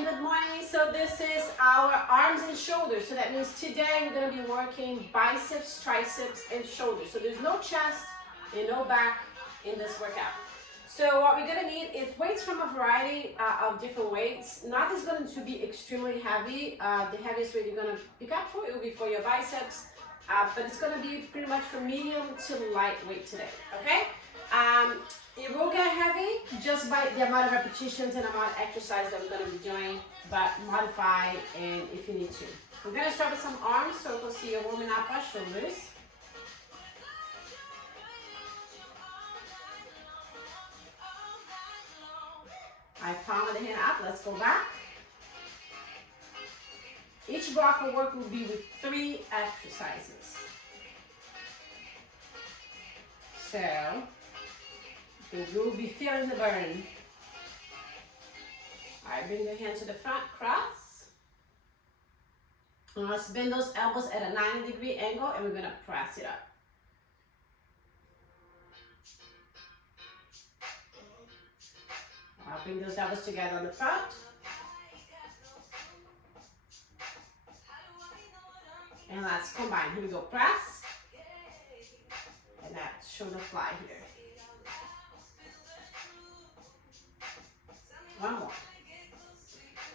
and good morning. So this is our arms and shoulders. So that means today we're going to be working biceps, triceps, and shoulders. So there's no chest and no back in this workout. So what we're going to need is weights from a variety of different weights. Nothing's going to be extremely heavy. The heaviest weight you're going to pick up for it will be for your biceps. But it's going to be pretty much from medium to lightweight today, okay? It will get heavy just by the amount of repetitions and amount of exercise that we're going to be doing, but modify and if you need to. We're going to start with some arms, so we'll see you're warming up our shoulders. I palm of the hand up, let's go back. Each block of work will be with 3 exercises. So, you will be feeling the burn. All right, bring your hand to the front, cross. And let's bend those elbows at a 90-degree angle, and we're gonna press it up. I'll bring those elbows together on the front. And let's combine. Here we go, press. And that shoulder fly here. One more.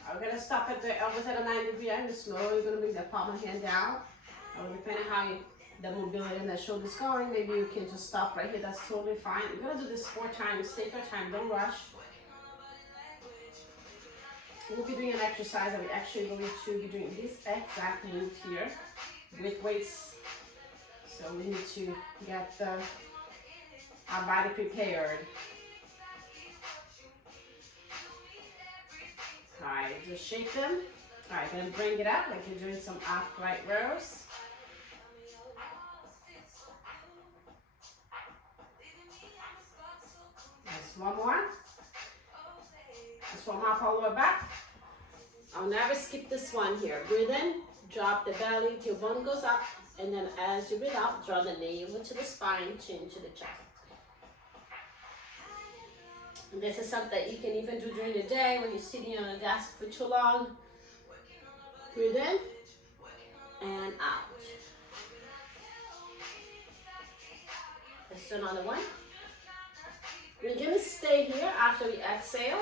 I'm going to stop at the elbows at a 90-degree angle. Slowly you're going to bring the palm of the hand down. Depending on how the mobility in the shoulder is going, maybe you can just stop right here. That's totally fine. You're going to do this 4 times. Take your time. Don't rush. We'll be doing an exercise that we're actually going to be doing this exact move here with weights. So we need to get our body prepared. Alright, just shake them. Alright, then bring it up like you're doing some upright rows. Just one more. Just warm up all the way back. I'll never skip this one here. Breathe in, drop the belly till bone goes up, and then as you breathe out, draw the knee over to the spine, chin to the chest. And this is something that you can even do during the day when you're sitting on a desk for too long. Breathe in and out. Let's do another one. We're gonna stay here after we exhale.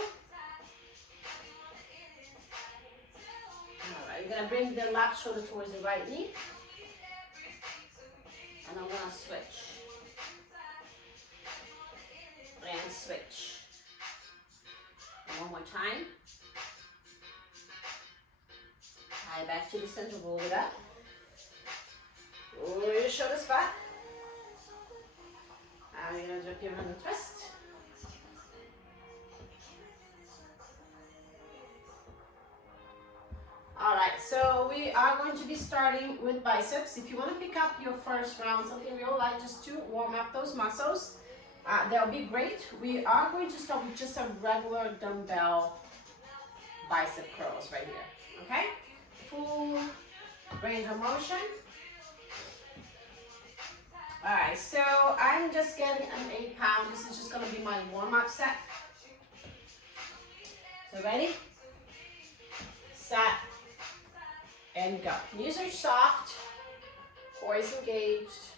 Alright, you're gonna bring the left shoulder towards the right knee. And I'm gonna switch. And switch. One more time. Tie back to the center, roll it up. Roll your shoulders back. Now you're going to drop your hand and twist. Alright, so we are going to be starting with biceps. If you want to pick up your first round, something real light just to warm up those muscles, that'll be great. We are going to start with just a regular dumbbell bicep curls right here, okay? Full range of motion. All right, so I'm just getting an 8-pound. This is just gonna be my warm-up set. So ready, set, and go. Knees are soft, core is engaged.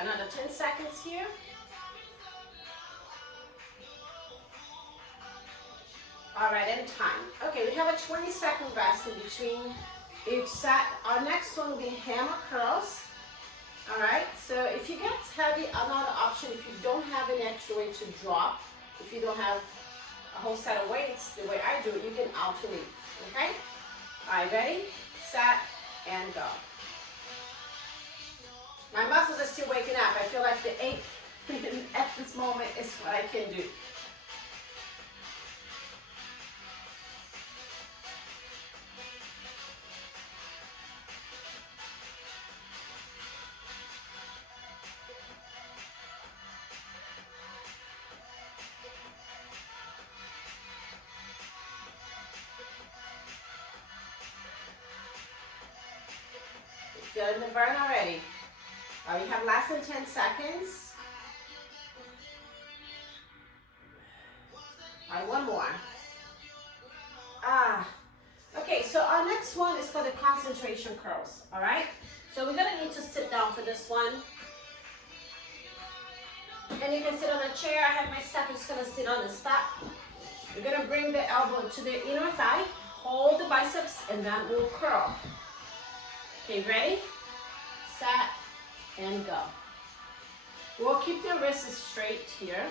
Another 10 seconds here. All right, and time. Okay, we have a 20-second rest in between each set. Our next one will be hammer curls. All right, so if you get heavy, another option, if you don't have an extra weight to drop, if you don't have a whole set of weights, the way I do it, you can alternate, okay? All right, ready, set, and go. My muscles are still waking up. I feel like the 8 at this moment is what I can do. Feeling the burn already. We have less than 10 seconds. All right, one more. Okay, so our next one is for the concentration curls, all right? So we're gonna need to sit down for this one. And you can sit on a chair. I have my step, I'm just gonna sit on the step. We're gonna bring the elbow to the inner thigh, hold the biceps, and then we'll curl. Okay, ready? Set, and go. We'll keep the wrists straight here.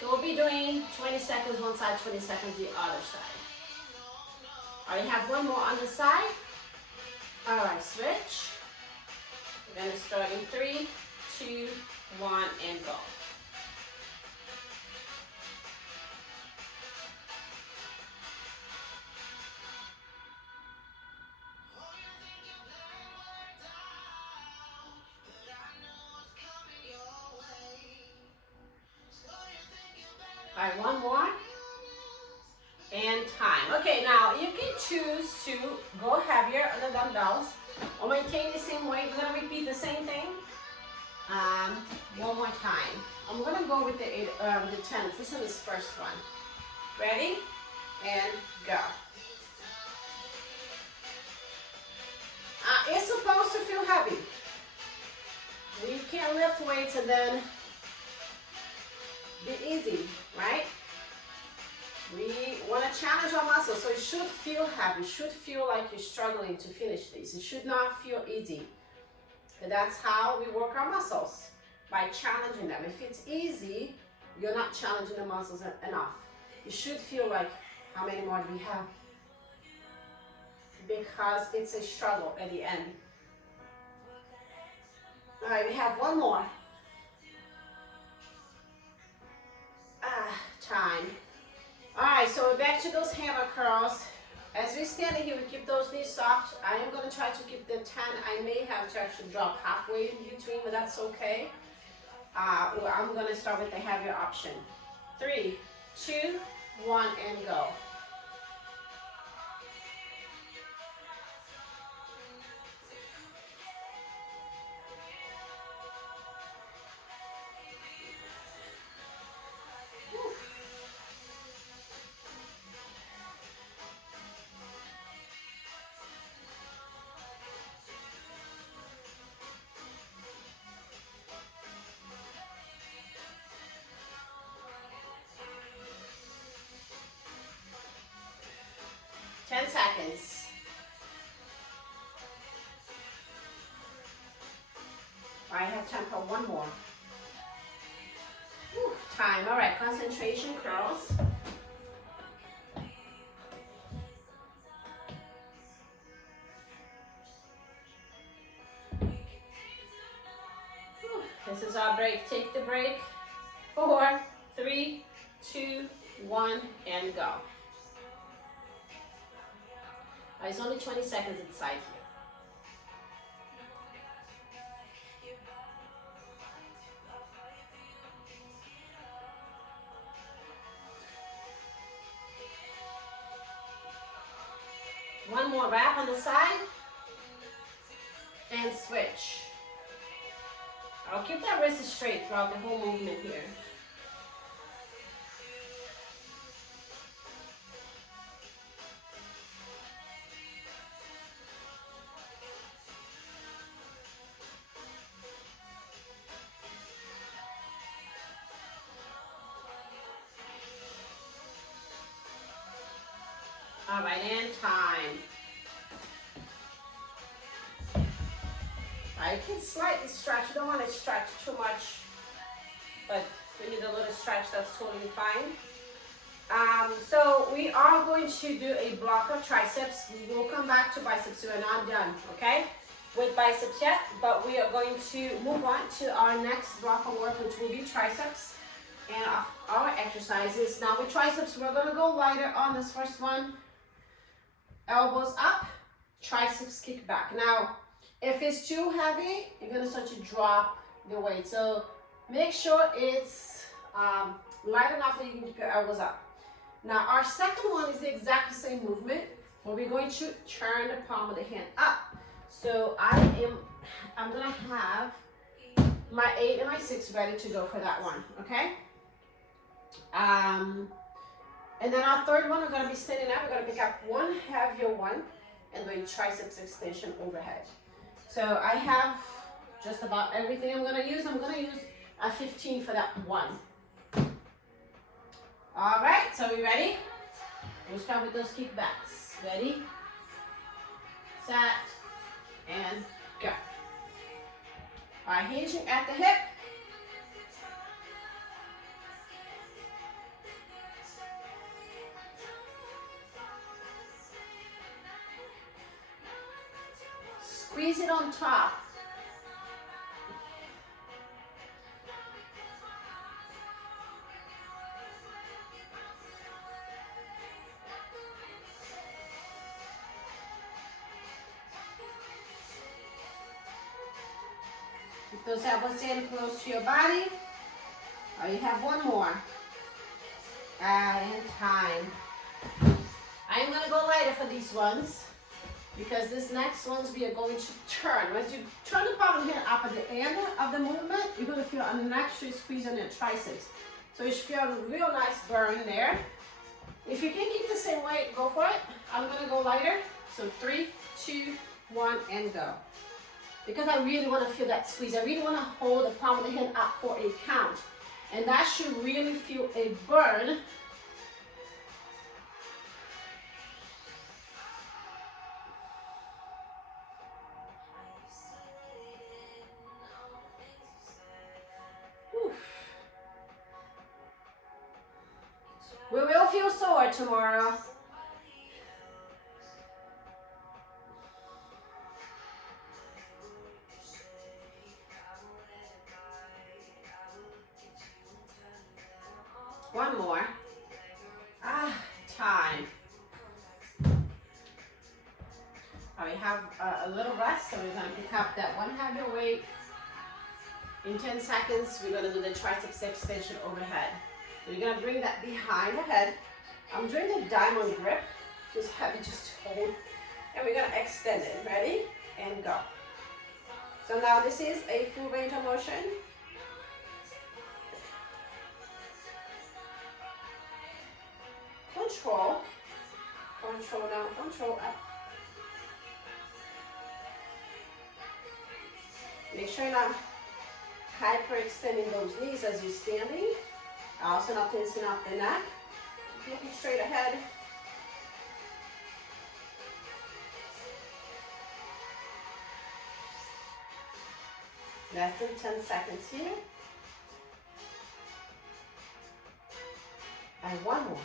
So we'll be doing 20 seconds one side, 20 seconds the other side. All right, have one more on the side. All right, switch. We're gonna start in 3, 2, 1, and go. All right, one more. And time. Okay, now you can choose to go heavier on the dumbbells or maintain the same weight. We're gonna repeat the same thing. One more time. I'm gonna go with the 10. This is the first one. Ready? And go. It's supposed to feel heavy. We can't lift weights and then be easy, right? We want to challenge our muscles, so it should feel heavy. It should feel like you're struggling to finish this. It should not feel easy. And that's how we work our muscles, by challenging them. If it's easy, you're not challenging the muscles enough. It should feel like, how many more do we have? Because it's a struggle at the end. All right, we have one more. Time. All right, so we're back to those hammer curls. As we stand here, we keep those knees soft. I am going to try to keep the 10. I may have to actually drop halfway in between, but that's okay. I'm going to start with the heavier option. 3, 2, 1, and go. Seconds. I have time for one more. Whew, time. All right, concentration curls. Whew, this is our break. Take the break. 4, 3, 2, 1, and go. It's only 20 seconds inside here. One more wrap on the side. And switch. I'll keep that wrist straight throughout the whole movement here. All right, and time. You can slightly stretch. You don't want to stretch too much, but we need a little stretch. That's totally fine. So we are going to do a block of triceps. We will come back to biceps. We're not done, okay, with biceps yet, but we are going to move on to our next block of work, which will be triceps and our exercises. Now with triceps, we're going to go lighter on this first one. Elbows up, triceps kick back. Now, if it's too heavy, you're gonna start to drop the weight. So make sure it's light enough that you can keep your elbows up. Now our second one is the exact same movement, where we're going to turn the palm of the hand up. So I'm gonna have my 8 and my 6 ready to go for that one, okay? And then our third one, we're gonna be standing up. We're gonna pick up one heavier one and do a triceps extension overhead. So I have just about everything I'm gonna use. I'm gonna use a 15 for that one. All right, so we ready? We'll start with those kickbacks. Ready, set, and go. All right, hinging at the hip. Squeeze it on top. Keep those elbows in close to your body. Oh, you have one more. And time. I'm gonna go lighter for these ones, because this next ones we are going to turn. Once you turn the palm of the hand up at the end of the movement, you're going to feel an extra squeeze on your triceps. So you should feel a real nice burn there. If you can keep the same weight, go for it. I'm going to go lighter. So 3, 2, 1, and go. Because I really want to feel that squeeze. I really want to hold the palm of the hand up for a count. And that should really feel a burn. We will feel sore tomorrow. One more. Time. We have a little rest, so we're going to pick up that one heavier weight. In 10 seconds, we're going to do the triceps extension overhead. You're gonna bring that behind the head. I'm doing the diamond grip. Feels heavy just to hold. And we're gonna extend it. Ready? And go. So now this is a full range of motion. Control. Control down, control up. Make sure you're not hyperextending those knees as you're standing. Also not tensing up the neck. Keep looking straight ahead. Less than 10 seconds here. And one more.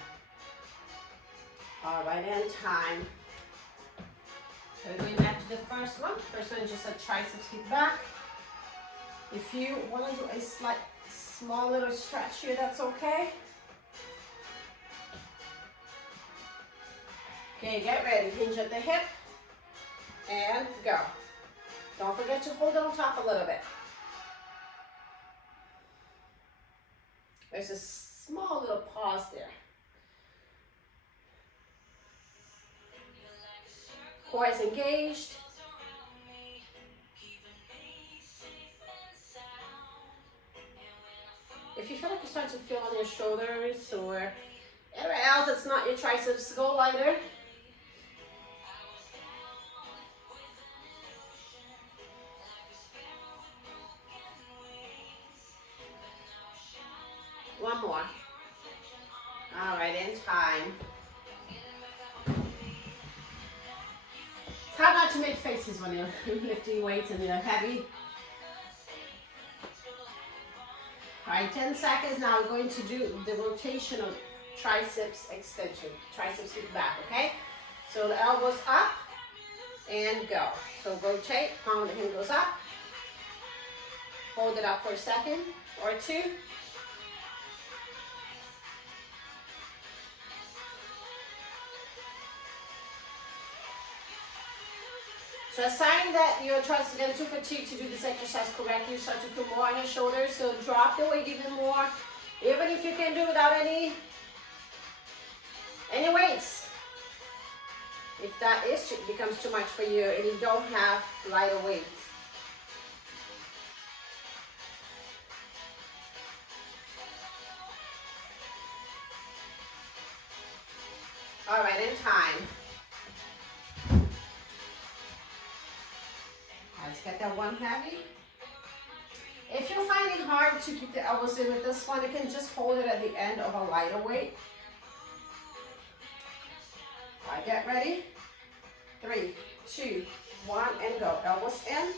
All right, and time. So we're going back to the first one. First one is just a triceps kick back. If you want to do a small little stretch here, that's okay. Okay, get ready. Hinge at the hip and go. Don't forget to hold it on top a little bit. There's a small little pause there. Core is engaged. If you feel like you start to feel on your shoulders or anywhere else that's not your triceps, go lighter. One more. All right, in time. It's hard not to make faces when you're lifting weights and you're heavy. All right, 10 seconds. Now we're going to do the rotational triceps extension, triceps kick back, okay? So the elbows up and go. So rotate, palm of the hand goes up. Hold it up for a second or two. So a sign that you're trying to get too fatigued to do this exercise correctly, you start to feel more on your shoulders, so drop the weight even more. Even if you can do without any if that becomes too much for you and you don't have lighter weights. All right, in time. Let's get that one heavy. If you're finding it hard to keep the elbows in with this one, you can just hold it at the end of a lighter weight. All right, get ready. 3, 2, 1, and go. Elbows in.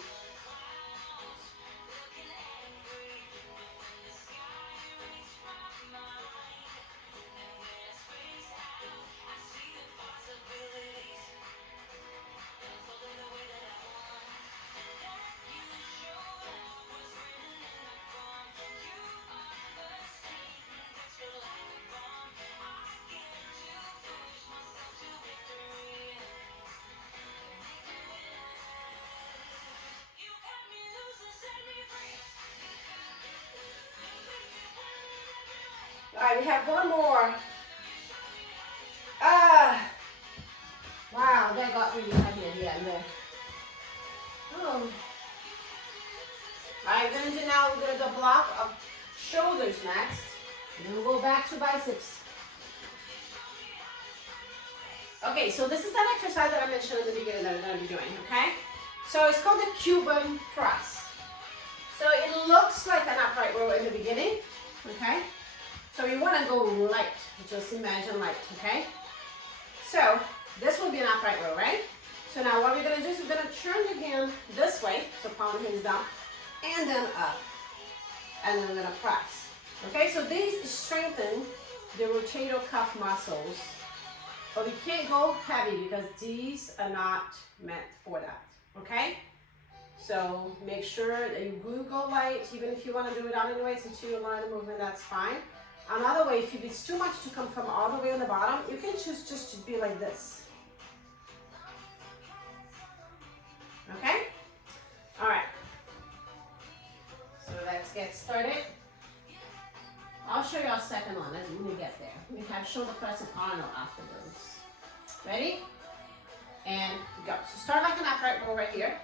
All right, we have one more. Wow, that got really heavy at the end there. Oh. All right, we're gonna do now, we're gonna do a block of shoulders next. And then we'll go back to biceps. Okay, so this is that exercise that I mentioned in the beginning that we're gonna be doing, okay? So it's called the Cuban press. So it looks like an upright row in the beginning, okay? So you want to go light, just imagine light, okay? So this will be an upright row, right? So now what we're going to do is we're going to turn the hand this way, so palm hands down, and then up. And then we're going to press. Okay, so these strengthen the rotator cuff muscles, but we can't go heavy because these are not meant for that, okay? So make sure that you do go light, even if you want to do it out anyway, since you learn the movement, that's fine. Another way, if it's too much to come from all the way on the bottom, you can choose just to be like this. Okay? All right. So let's get started. I'll show you our second one as we get there. We have shoulder press and Arnold after those. Ready? And go. So start like an upright row right here.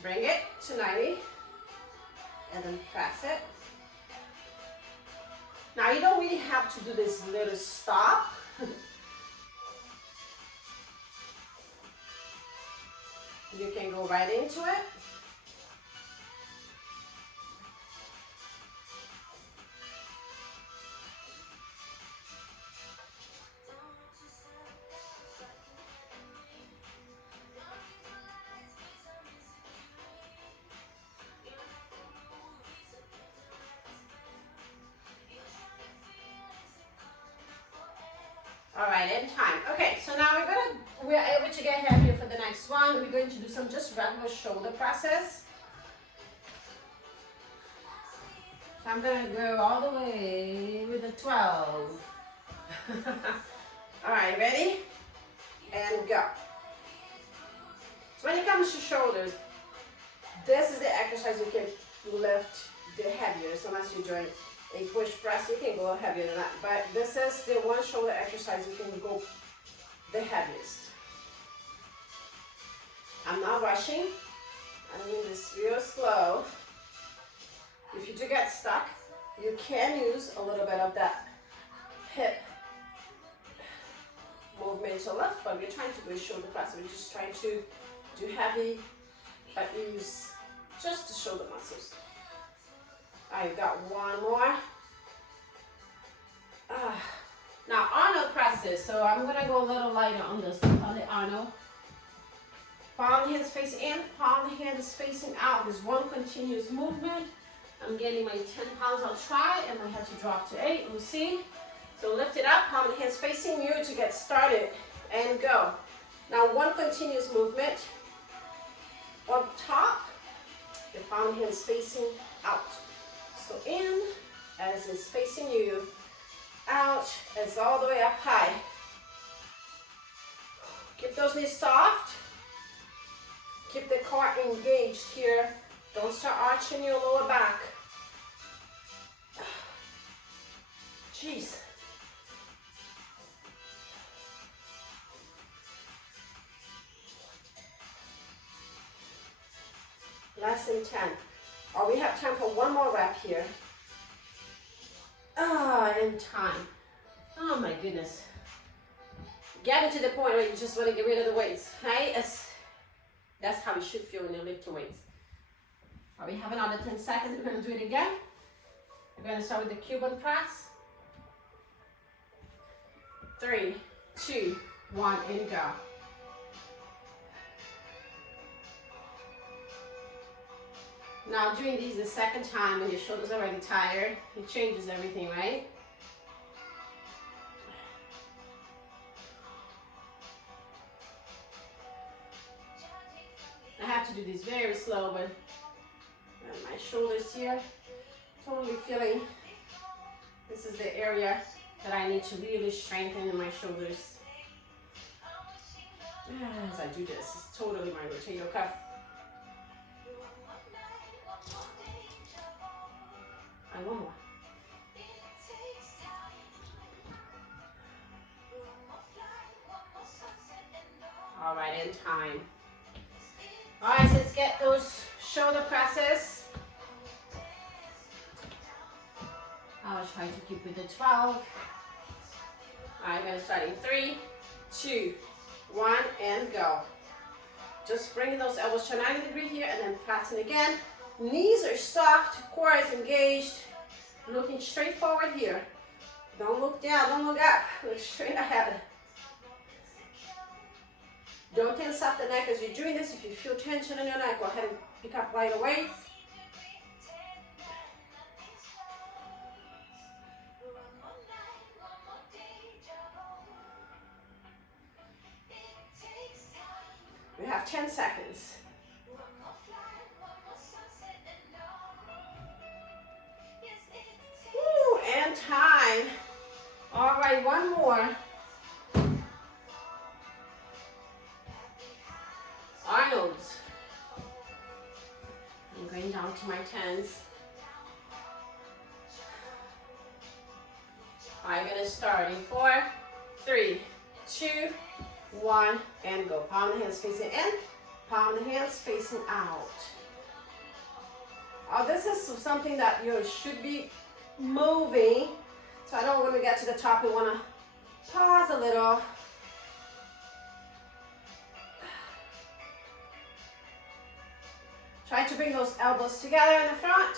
Bring it to 90. And then press it. Now you don't really have to do this little stop. You can go right into it. All right, in time. Okay, so now we're able to get heavier for the next one. We're going to do some just regular shoulder presses. So I'm gonna go all the way with a 12. All right, ready? And go. So when it comes to shoulders, this is the exercise you can lift the heaviest unless you're doing a push press. You can go heavier than that, but this is the one shoulder exercise you can go the heaviest. I'm not rushing. I'm doing this real slow. If you do get stuck, you can use a little bit of that hip movement to lift, but we're trying to do a shoulder press. We're just trying to do heavy, but use just the shoulder muscles. I've got one more. Now Arnold presses, so I'm gonna go a little lighter on this, on the Arnold. Palm hands facing in, palm hands facing out. There's one continuous movement. I'm getting my 10 pounds, I'll try, and I have to drop to 8, we'll see. So lift it up, palm hands facing you to get started, and go. Now one continuous movement. On top, the palm hands facing out. So in, as it's facing you, out, as all the way up high. Keep those knees soft. Keep the core engaged here. Don't start arching your lower back. Jeez. less than 10. Or we have time for one more rep here. And time. Oh my goodness. Getting to the point where you just want to get rid of the weights, right? That's how you should feel when you're lifting weights. All right, we have another 10 seconds. We're going to do it again. We're going to start with the Cuban press. 3, 2, 1, and go. Now doing these the second time when your shoulders are already tired, it changes everything, right? I have to do this very slow, but my shoulders here, totally feeling this is the area that I need to really strengthen in my shoulders. As I do this, it's totally my rotator cuff. And one more. All right, in time. All right, so let's get those shoulder presses. I was trying to keep with the 12. All right, I'm gonna start in 3, 2, 1, and go. Just bringing those elbows to a 90 degree here and then pressing again. Knees are soft, core is engaged. Looking straight forward here. Don't look down, don't look up. Look straight ahead. Don't tense up the neck as you're doing this. If you feel tension in your neck, go ahead and pick up lighter weights. We have 10 seconds. Woo, and time. All right, one more. Arnold's. I'm going down to my 10s. I'm gonna start in 4, 3, 2, 1, and go. Palm of the hands facing in, palm of the hands facing out. This is something that you should be moving. So I don't want to get to the top. We want to pause a little. Try to bring those elbows together in the front.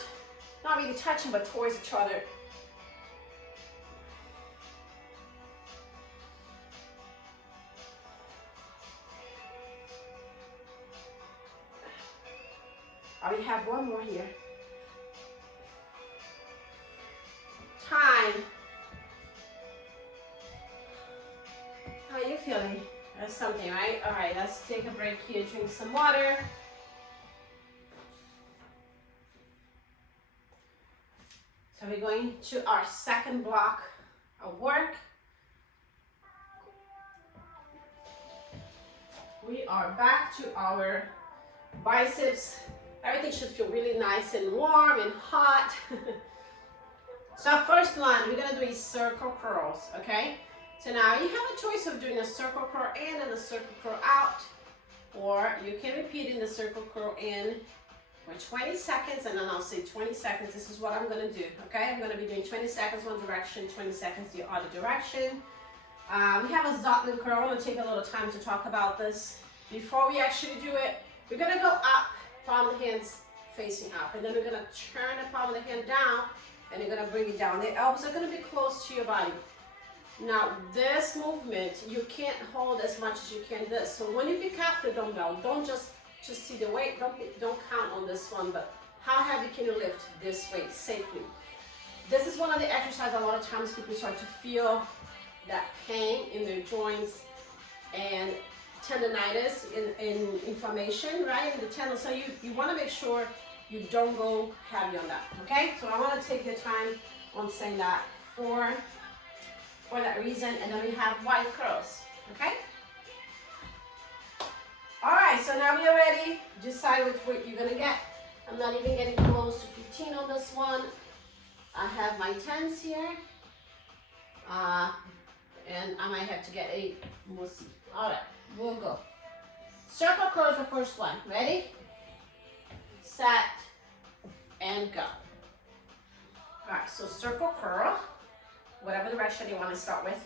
Not really touching, but towards each other. We have one more here. Time. How are you feeling? That's something, right? All right, let's take a break here, drink some water. So we're going to our second block of work. We are back to our biceps. Everything should feel really nice and warm and hot. So first one, we're gonna do is circle curls, okay? So now you have a choice of doing a circle curl in and a circle curl out, or you can repeat in the circle curl in for 20 seconds, and then I'll say 20 seconds. This is what I'm gonna do, okay? I'm gonna be doing 20 seconds one direction, 20 seconds the other direction. We have a Zottman curl. I'm gonna take a little time to talk about this. Before we actually do it, we're gonna go up, palm of the hands facing up, and then we're gonna turn the palm of the hand down, and you're gonna bring it down. The elbows are gonna be close to your body. Now, this movement, you can't hold as much as you can this. So when you pick up the dumbbell, don't just see the weight, don't count on this one, but how heavy can you lift this weight safely? This is one of the exercises a lot of times people start to feel that pain in their joints and tendonitis in inflammation, right, in the tendon. So you want to make sure you don't go heavy on that, okay? So I want to take the time on saying that for that reason. And then we have wide curls, okay? All right, so now we already decided which weight you're gonna get. I'm not even getting close to 15 on this one. I have my 10s here, and I might have to get 8. We'll see. All right, we'll go. Circle curls the first one. Ready? set, and go. All right, so circle curl, whatever direction you want to start with.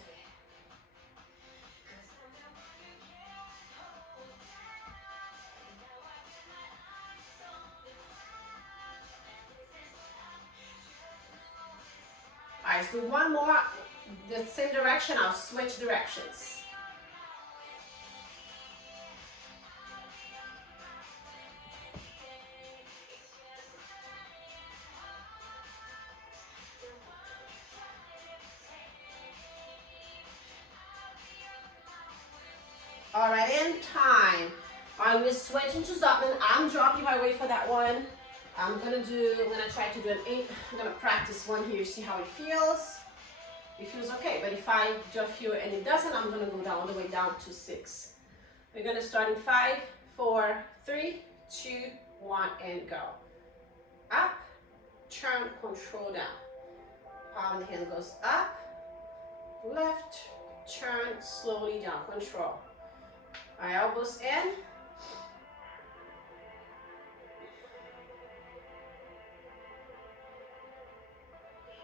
All right, let's do one more, the same direction. I'll switch directions. All right, in time. I will switch into Zuckman. I'm dropping my weight for that one. I'm gonna try to do an 8. I'm gonna practice one here, see how it feels. It feels okay, but if I just feel and it doesn't, I'm gonna go down all the way down to 6. We're gonna start in 5, 4, 3, 2, 1, and go. Up, turn, control down. Palm of the hand goes up, left, turn, slowly down, control. My elbows in.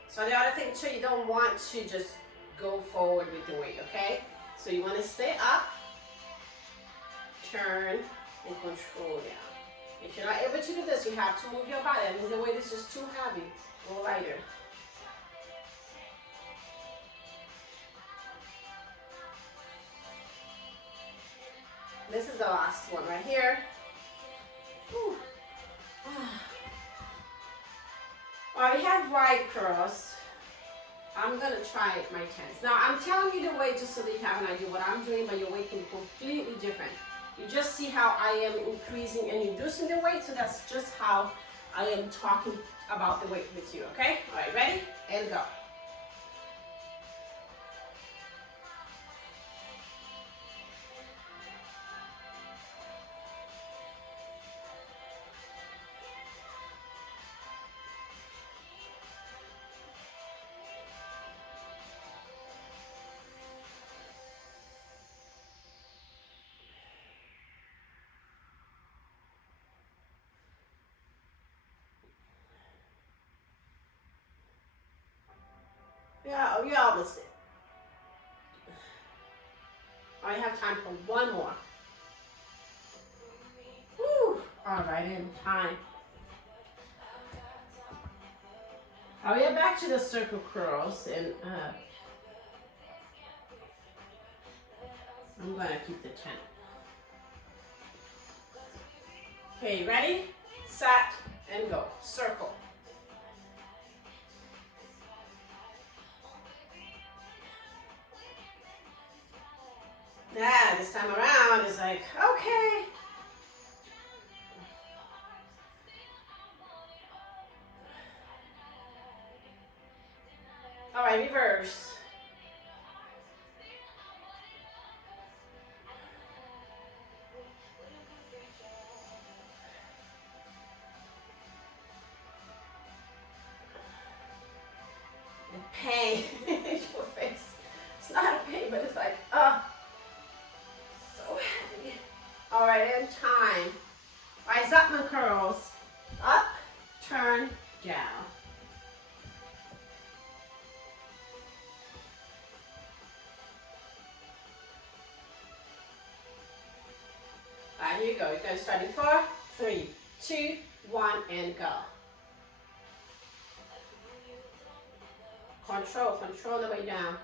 So the other thing too, you don't want to just go forward with the weight, okay? So you want to stay up, turn, and control down. If you're not able to do this, you have to move your body. That means the weight is just too heavy. Go lighter. This is the last one right here. Whew. All right, we have wide curls. I'm gonna try my 10s. Now I'm telling you the weight just so that you have an idea what I'm doing, but your weight can be completely different. You just see how I am increasing and reducing the weight, so that's just how I am talking about the weight with you, okay? All right, ready? And go. Yeah, you're almost there. I have time for one more. Woo. All right, in time. Now we are back to the circle curls, and I'm gonna keep the 10. Okay, ready, set, and go. Circle. Yeah, this time around it's like, okay. All right, reverse. The pain in your face. It's not a pain, but it's like, so heavy. All right, in time. Rise up, my curls. Up, turn, down. All right, here you go. You're going to start in 4, 3, 2, 1, and go. Control the way down.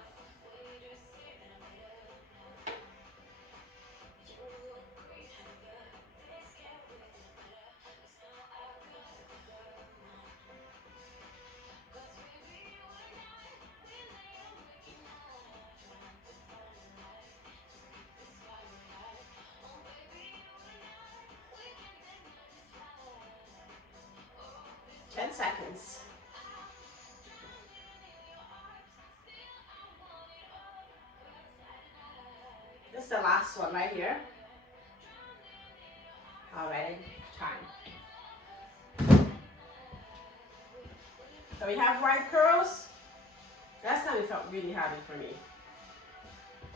Seconds. This is the last one right here. All right, time. So we have wide curls. Last time it felt really heavy for me,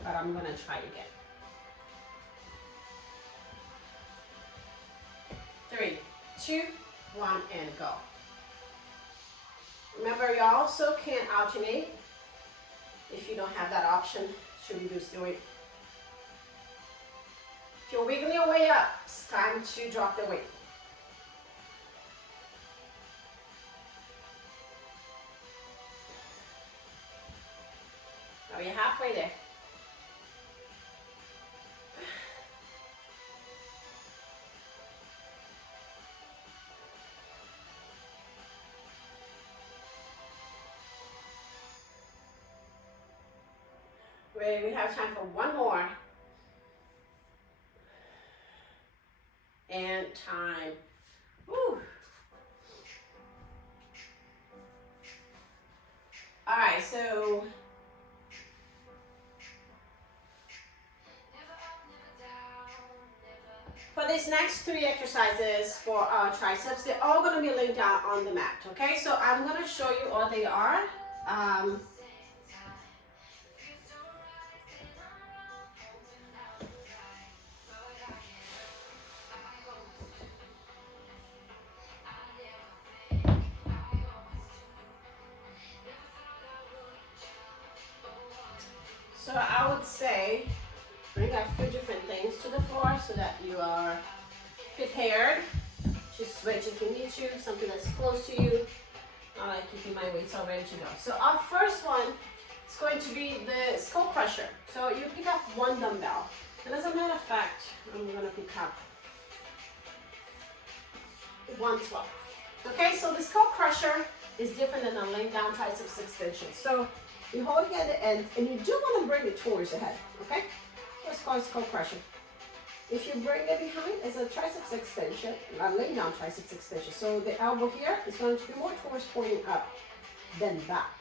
but I'm gonna try again. 3, 2, 1, and go. Remember, you also can alternate if you don't have that option to reduce the weight. If you're wiggling your way up, it's time to drop the weight. Now you're halfway there. Great, we have time for one more. And time. Woo. All right, so for these next 3 exercises for our triceps, they're all going to be laid down on the mat, okay? So I'm going to show you what they are. So I would say bring a few different things to the floor so that you are prepared to switch if you need to, something that's close to you. I like keeping my weights all ready to go. So our first one is going to be the skull crusher. So you pick up 1 dumbbell. And as a matter of fact, I'm going to pick up 112. Okay, so the skull crusher is different than a laying down triceps extension. So you hold it at the end, and you do want to bring it towards the head, okay? Let's call it skull crusher. If you bring it behind, it's a triceps extension, a laying down triceps extension. So the elbow here is going to be more towards pointing up than back.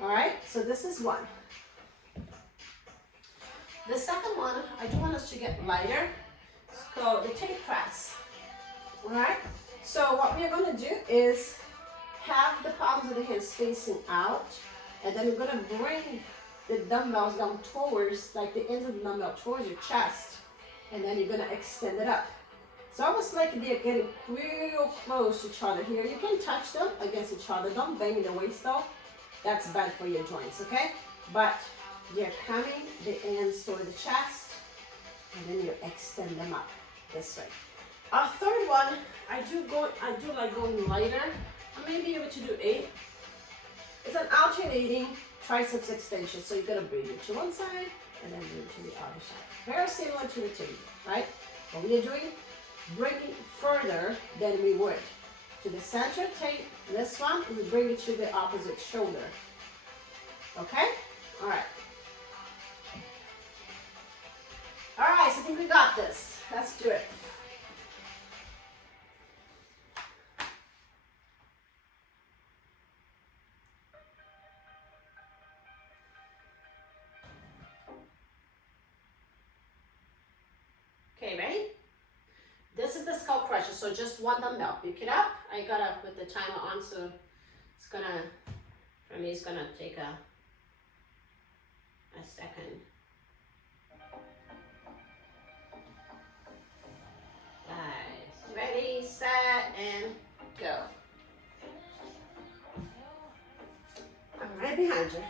All right, so this is one. The second one, I do want us to get lighter. It's called the tape press. All right, so what we're going to do is have the palms of the hands facing out. And then you're gonna bring the dumbbells down towards, like the ends of the dumbbell towards your chest. And then you're gonna extend it up. It's almost like they're getting real close to each other here. You can touch them against each other. Don't bang the waist though. That's bad for your joints, okay? But you're coming the ends toward the chest, and then you extend them up this way. Our third one, I do like going lighter. I may be able to do 8. It's an alternating triceps extension. So you're going to bring it to one side and then bring it to the other side. Very similar to the table, right? What we are doing, bringing further than we would. To the center, take this one, and we bring it to the opposite shoulder. Okay? All right. All right, so I think we got this. Let's do it. Okay, ready? This is the skull crusher, so just 1 dumbbell. Pick it up. I gotta put the timer on, so it's gonna, for me, it's gonna take a second. Guys, ready, set, and go. I'm right behind you.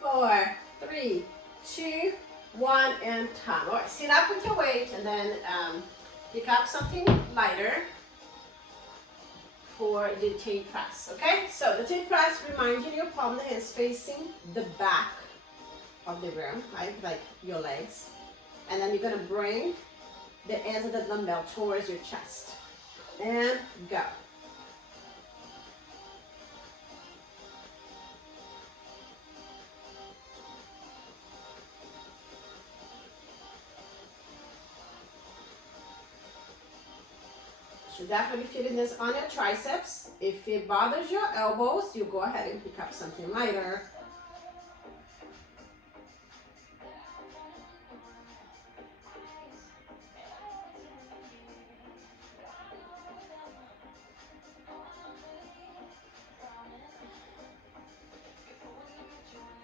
Four, 3, 2, 1, and time. All right, sit up with your weight and then pick up something lighter for the tape press, okay? So the tape press reminds you your palm of the hands facing the back of the room, right? Like your legs. And then you're gonna bring the ends of the dumbbell towards your chest. And go. So definitely feeling this on your triceps. If it bothers your elbows, you go ahead and pick up something lighter.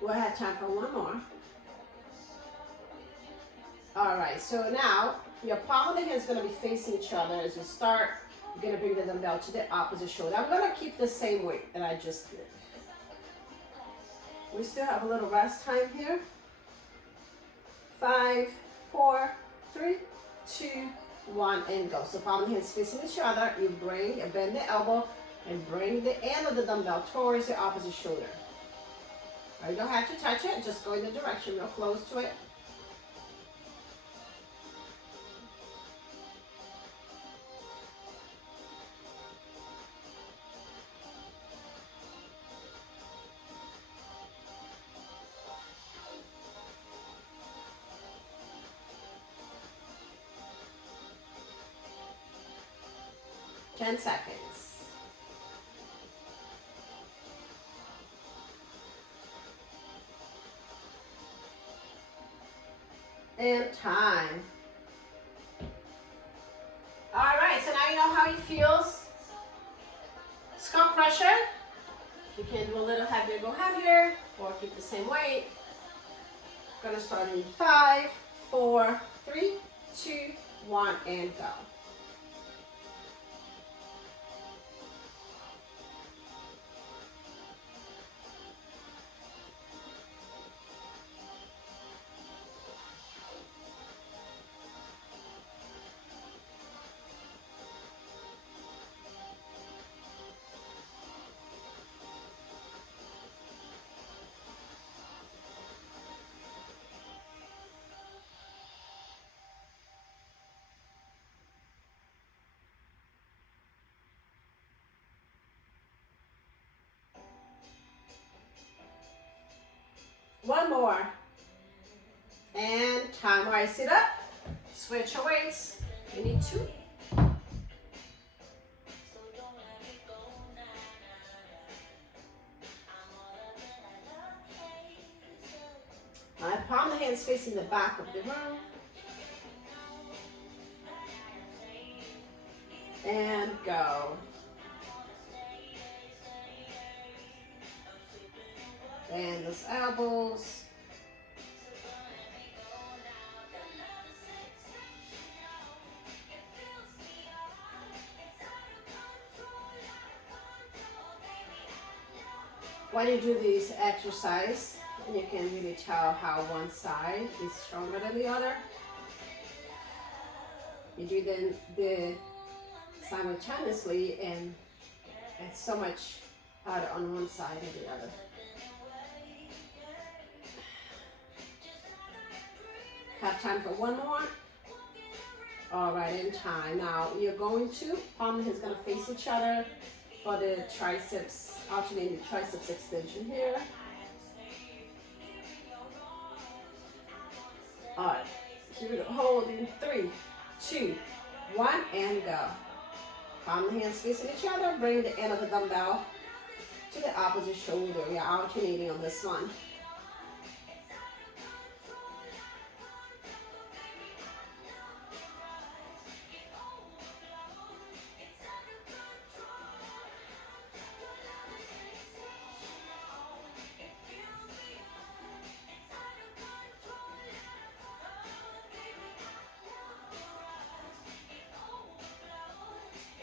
We'll have time for one more. All right, so now your palm of the hand is going to be facing each other. As you start, you're going to bring the dumbbell to the opposite shoulder. I'm going to keep the same weight that I just did. We still have a little rest time here. 5, 4, 3, 2, 1, and go. So palm of the hands facing each other. You bend the elbow and bring the end of the dumbbell towards the opposite shoulder. You don't have to touch it, just go in the direction real close to it. Ten seconds. And time. All right, so now you know how it feels. Skull crusher. You can do a little heavier, go heavier, or keep the same weight. Gonna start in 5, 4, 3, 2, 1, and go. One more. And time. All right, sit up. Switch your weights. You need 2. All right, palm of the hands facing the back of the room. And go. Bend those elbows. When you do this exercise, you can really tell how one side is stronger than the other. You do the simultaneously, and it's so much harder on one side than the other. Have time for one more. All right, in time. Now you're going to, palm is going to face each other for the triceps, alternating the triceps extension here. All right, here we go. Hold in 3, 2, 1, and go. Palm the hands facing each other. Bring the end of the dumbbell to the opposite shoulder. We are alternating on this one.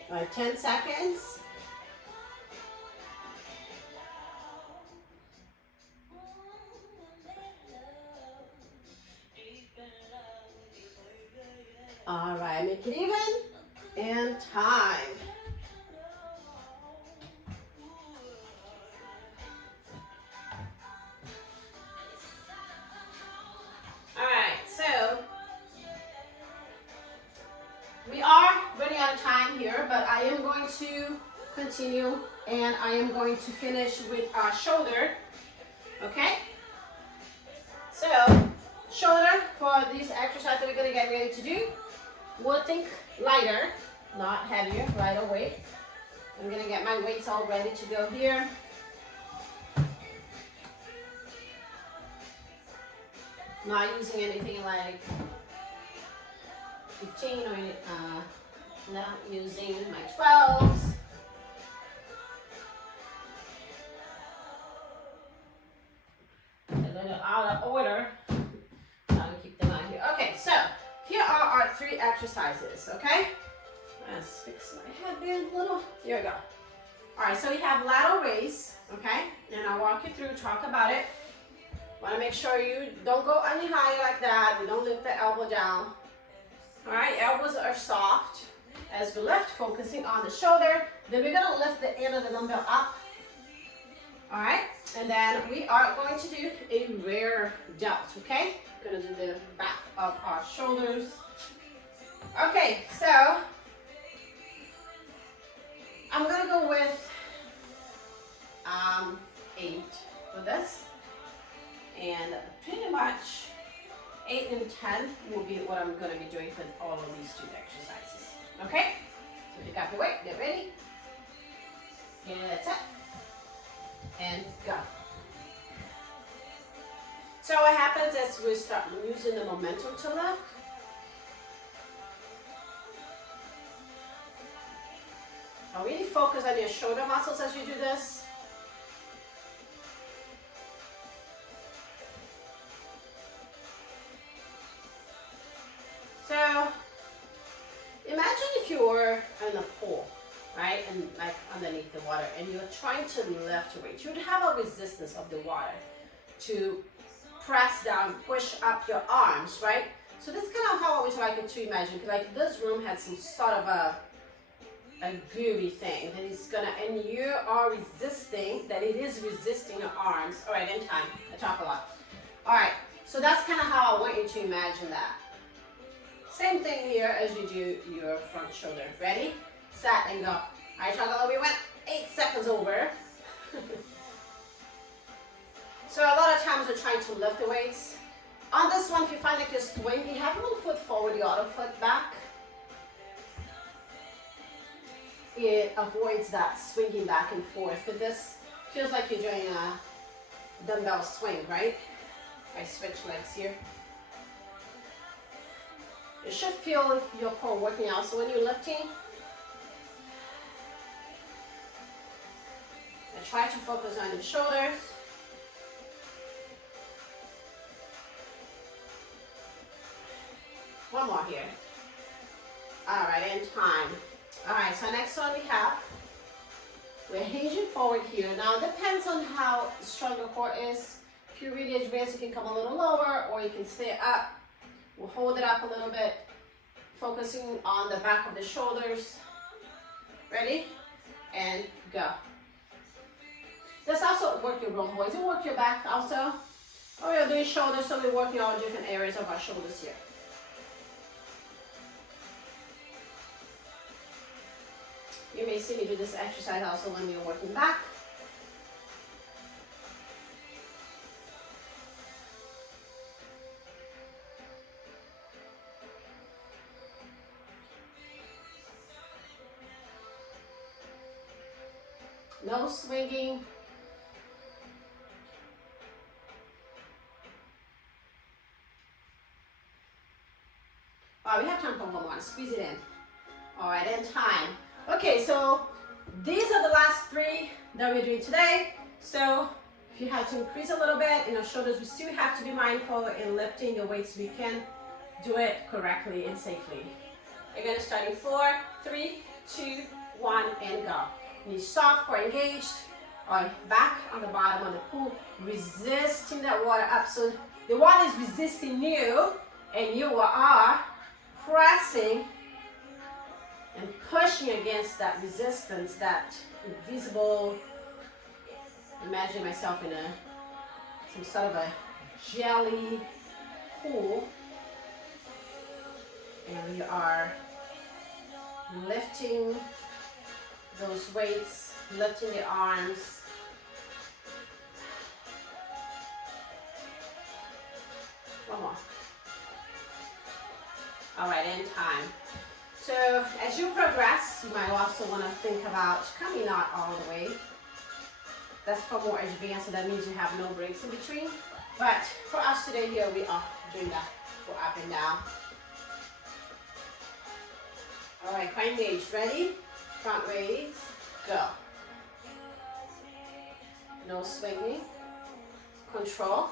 All right, 10 seconds. All right, make it even. And time. All right, so we are running out of time here, but I am going to continue and I am going to finish with our shoulder. Okay? So, shoulder for these exercises that we're going to get ready to do. We'll think lighter. not heavier, lighter weight. I'm gonna get my weights all ready to go here. Not using anything like 15 or not using my 12s. A little out of order. I'll keep them out here. Okay, so here are our 3 exercises, okay? Let's fix my headband a little. Here we go. All right, so we have lateral raise, okay? And I'll walk you through, talk about it. Want to make sure you don't go any higher like that. We don't lift the elbow down. All right, elbows are soft as we lift, focusing on the shoulder. Then we're gonna lift the end of the dumbbell up. All right, and then we are going to do a rear delt, okay? We're gonna do the back of our shoulders. Okay, so I'm gonna go with 8 for this, and pretty much 8 and 10 will be what I'm gonna be doing for all of these 2 exercises. Okay? So pick up your weight, get ready. And that's it. And go. So what happens is we start using the momentum to lift. Now really focus on your shoulder muscles as you do this. So imagine if you were in a pool, right, and like underneath the water, and you're trying to lift your weight. You would have a resistance of the water to press down, push up your arms, right? So that's kind of how I would like you to imagine. Like this room had some sort of a gooey thing that is gonna, and you are resisting, that it is resisting your arms. All right, in time, I talk a lot. All right, so that's kind of how I want you to imagine that. Same thing here as you do your front shoulder. Ready, set, and go. All right, Chocolate, we went 8 seconds over. So a lot of times we're trying to lift the weights. On this one, if you find like you're swinging, you have one foot forward, the other foot back. It avoids that swinging back and forth, but this feels like you're doing a dumbbell swing, right? I switch legs here. You should feel your core working out. So when you're lifting, I try to focus on your shoulders. One more here. All right, in time. All right, so next one we have, we're hinging forward here. Now it depends on how strong your core is. If you're really advanced, you can come a little lower, or you can stay up. We'll hold it up a little bit, focusing on the back of the shoulders. Ready? And go. Let's also work your rhomboids. You work your back also. Oh, we're doing shoulders, so we're working all different areas of our shoulders here. You may see me do this exercise also when we're working back. No swinging. All right, we have time for one more. Squeeze it in. All right, and time. Okay, so these are the last 3 that we're doing today. So if you have to increase a little bit in our shoulders, we still have to be mindful in lifting your weights. We can do it correctly and safely. We're gonna start in 4, 3, 2, 1, and go. Knees soft, core engaged. All right, back on the bottom of the pool, resisting that water up. So the water is resisting you, and you are pressing and pushing against that resistance, that invisible, imagine myself in some sort of a jelly pool, and we are lifting those weights, lifting the arms. One more. All right, end time. So as you progress, you might also want to think about coming out all the way. That's for more advanced, so that means you have no breaks in between. But for us today here, we are doing that. Go up and down. All right, core engage. Ready? Front raise. Go. No swinging. Control.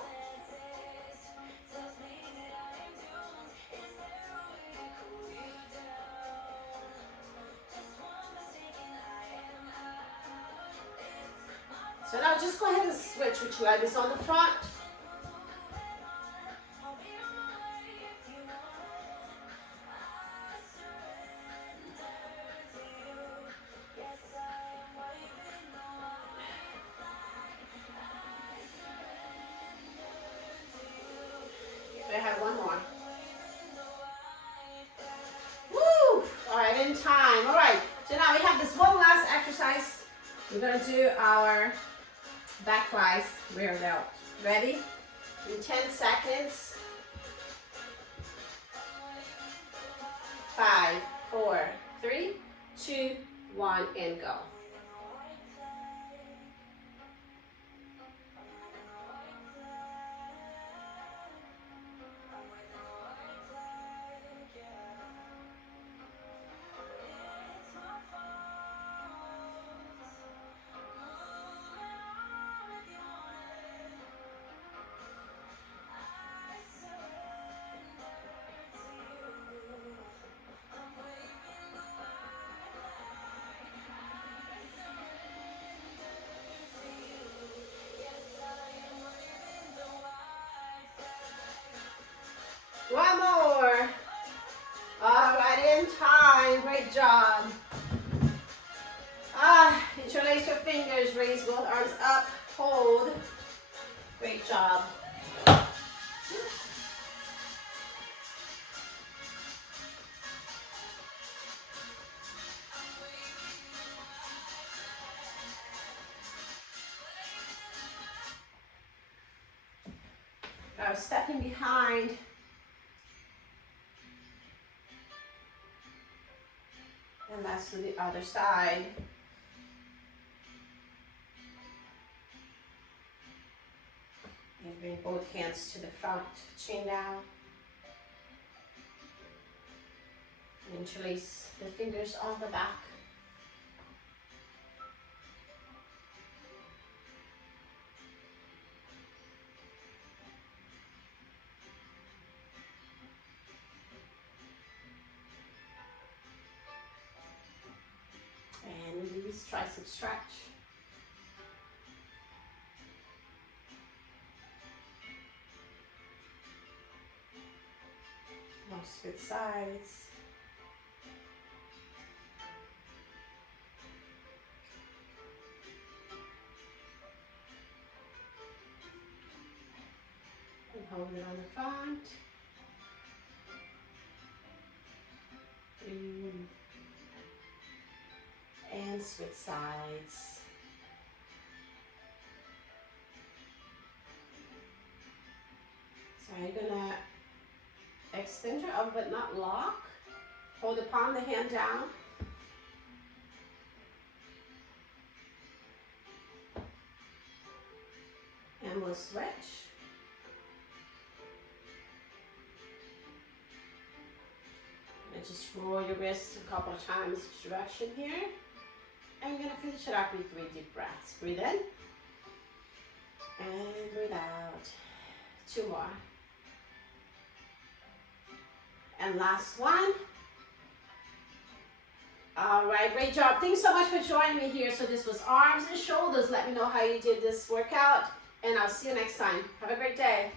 So now just go ahead and switch which leg is on the front. I have one more. Woo! All right, in time. All right, so now we have this one last exercise. We're gonna do our back flies rear delt. Ready? In 10 seconds. 5, 4, 3, 2, 1, and go. One more. All right, in time. Great job. Interlace your fingers. Raise both arms up. Hold. Great job. Now stepping behind. And that's to the other side. And bring both hands to the front, chin down. And interlace the fingers on the back. And release, tricep stretch. Now switch sides. And hold it on the front. 3. And switch sides. So you're gonna extend your arm but not lock. Hold the palm of the hand down. And we'll switch. And just roll your wrists a couple of times each direction here. And we're gonna finish it up with 3 deep breaths. Breathe in. And breathe out. 2 more. And last one. All right, great job. Thanks so much for joining me here. So this was arms and shoulders. Let me know how you did this workout, and I'll see you next time. Have a great day.